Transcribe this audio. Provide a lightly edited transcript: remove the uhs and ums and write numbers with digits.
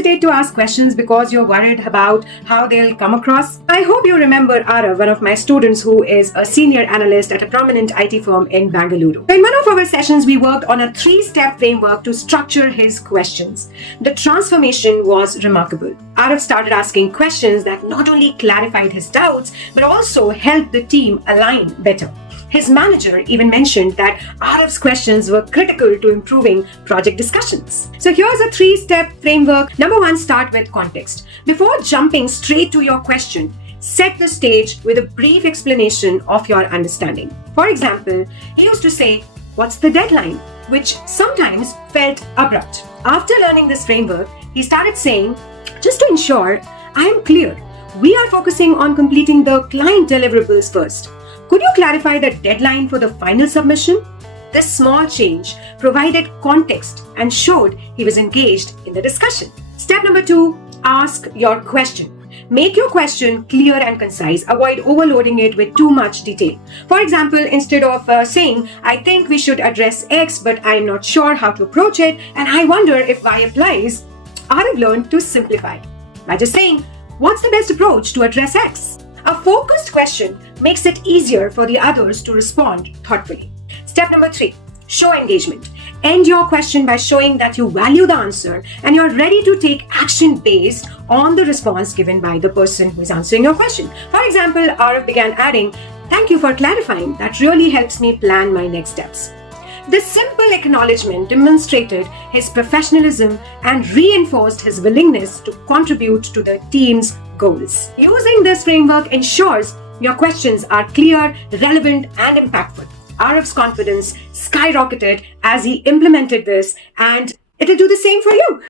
hesitate to ask questions because you're worried about how they'll come across? I hope you remember Arav, one of my students who is a senior analyst at a prominent IT firm in Bangalore. In one of our sessions, we worked on a 3-step framework to structure his questions. The transformation was remarkable. Arav started asking questions that not only clarified his doubts, but also helped the team align better. His manager even mentioned that Arav's questions were critical to improving project discussions. So here's a 3-step framework. Number 1, start with context. Before jumping straight to your question, set the stage with a brief explanation of your understanding. For example, he used to say, "What's the deadline?" which sometimes felt abrupt. After learning this framework, he started saying, "Just to ensure I am clear, we are focusing on completing the client deliverables first. Could you clarify the deadline for the final submission?" This small change provided context and showed he was engaged in the discussion. Step number 2, ask your question. Make your question clear and concise. Avoid overloading it with too much detail. For example, instead of saying, "I think we should address X, but I am not sure how to approach it, and I wonder if Y applies," Arav learned to simplify by just saying, "What's the best approach to address X?" A focused question makes it easier for the others to respond thoughtfully. Step number 3, show engagement. End your question by showing that you value the answer and you're ready to take action based on the response given by the person who is answering your question. For example, Arav began adding, "Thank you for clarifying. That really helps me plan my next steps." This simple acknowledgement demonstrated his professionalism and reinforced his willingness to contribute to the team's goals. Using this framework ensures your questions are clear, relevant, and impactful. Arav's confidence skyrocketed as he implemented this, and it'll do the same for you.